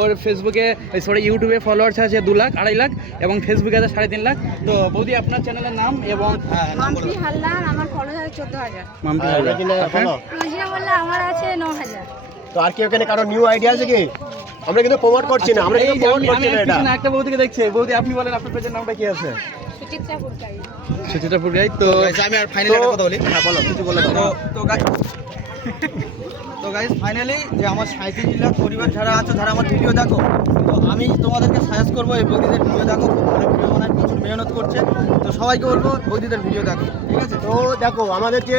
ওর ফেসবুকে সরি ইউটিউবে ফলোয়ার্স আছে 2 লাখ 2.5 লাখ এবং ফেসবুকে আছে 3.5 লাখ। তো বৌদি আপনার চ্যানেলের নাম এবং মাম্পি হালদার, আমার ফলোয়ার 14,000। মাম্পি হালদার। রোজিনা মোল্লা, আমার আছে 9,000। তো আর কি ওখানে কারো নিউ আইডিয়া আছে কি? আমরা কিন্তু প্রমোট করছি না, আমরা কিন্তু প্রমোট করছি না এটা। আমি একটা বৌদিকে দেখছি। বৌদি আপনি বলেন আপনার পেজের নামটা কি আছে? সুচিত্রা পুরকাই। সুচিত্রা পুরকাই। তো আমি আর ফাইনালি একটা কথা বলি। হ্যাঁ বলো, কিছু বলো। তো গাইস ফাইনালি যে আমার 37 লাখ পরিবার যারা আছে, যারা আমার ভিডিও দেখো, তো আমি তোমাদেরকে সাজেস্ট করবো এই বৌদিদের ভিডিও দেখো। খুব ভালো ভিডিও বানায়, প্রচুর মেহনত করছে। তো সবাইকে বলবো বৌদিদের ভিডিও দেখো, ঠিক আছে? তো দেখো আমাদের যে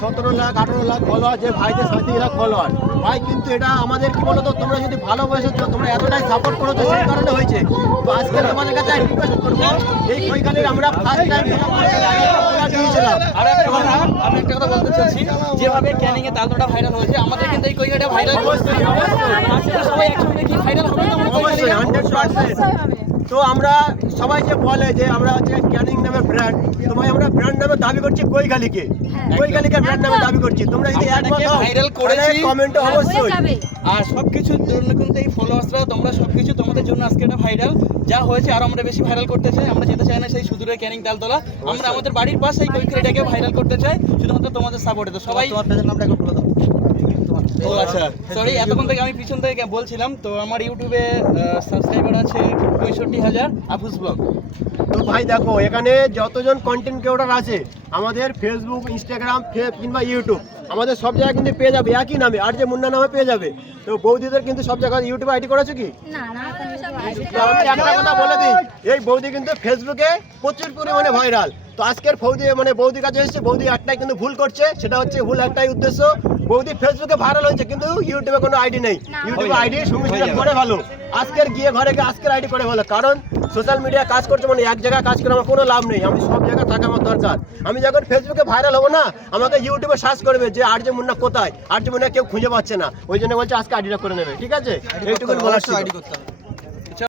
17 লাখ 18 লাখ ফলোয়ার, যে ভাইদের 37 লাখ ফলোয়ার, ভাই কিন্তু এটা আমাদের কি বলতো, তোমরা যদি ভালোবেসেছো, তোমরা এতটাই সাপোর্ট করেছো, সেই কারণে হয়েছে। তো আজকে তোমাদের কাছে রিকোয়েস্ট করবো, এই কৈখালির আমরা ফার্স্ট টাইম দিয়েছিলাম। আর একটা কথা, আমি একটা কথা বলতে চাচ্ছি, যেভাবে ক্যানিং এ তালতোটা ভাইরাল হয়েছে, আমাদের কিন্তু এই কৈখালিটা ভাইরাল করতে হবে। আজকে সবাই একসঙ্গে কি ভাইরাল হবে না? অবশ্যই 100%। তো আমরা সবাই যে বলে যে আমরা হচ্ছে ক্যানিং নামে ব্র্যান্ড, তো ভাই আমরা ব্র্যান্ড নামে দাবি করছি কৈখালিকে, কৈখালিকে ব্র্যান্ড নামে দাবি করছি। তোমরা যদি একবার ভাইরাল করেছি কমেন্টে অবশ্যই। আর সবকিছুর জন্য কিন্তু এই ফলোয়ার্সরা, তোমরা সবকিছু তোমাদের জন্য আজকে এটা ভাইরাল যা হয়েছে, আরো আমরা বেশি ভাইরাল করতে চাই। আমরা যেতে চাই না সেই সুদূরের ক্যানিং তালতলা, আমরা আমাদের বাড়ির পাশে এই কৈখালিটাকে ভাইরাল করতে চাই, শুধুমাত্র তোমাদের সাপোর্টে। তো সবাই তোমার পেজের নামটা একটু বলে দাও। ও আচ্ছা, সরি এতক্ষণ থেকে আমি পিছন থেকে বলছিলাম। তো আমার ইউটিউবে সাবস্ক্রাইবার আছে 65,000, আফুস ব্লগ। তো ভাই দেখো এখানে যতজন কন্টেন্ট ক্রিয়েটর আছে, আমাদের ফেসবুক, ইনস্টাগ্রাম, কিংবা ইউটিউব, আমাদের সব জায়গায় কিন্তু পেয়ে যাবে একই নামে, আর যে মুন্না নামে পেয়ে যাবে। তো বৌদিদের কিন্তু সব জায়গায় ইউটিউবে আইডি করেছো কি? না না, তো আমি একটা কথা বলে দিই, এই বৌদি কিন্তু ফেসবুকে প্রচুর পরিমাণে ভাইরাল। তো আজকের বৌদির কাছে এসেছে, বৌদি একটাই কিন্তু ভুল করছে, সেটা হচ্ছে ভুল একটাই উদ্দেশ্য, বৌদি ফেসবুকে ভাইরাল হয়েছে কিন্তু ইউটিউবে কোনো আইডি নেই। ইউটিউবে আইডি সুমিষ্টা করে ভালো, আজকের গিয়ে ঘরে গিয়ে আজকের আইডি করে ভালো। কারণ সোশ্যাল মিডিয়া কাজ করছে মানে এক জায়গায় কাজ করে আমার কোনো লাভ নেই, আমি সব জায়গায় থাকা আমার দরকার। আমি যখন ফেসবুকে ভাইরাল হবো না, আমাকে ইউটিউবে সার্চ করবে যে আর যে মুন্না কোথায়, আর যে মুন্না কেউ খুঁজে পাচ্ছে না, ওই জন্য বলছে আজকে আইডিটা করে নেবে, ঠিক আছে? এইটুকু বলার ছিল। আইডি করতে হবে।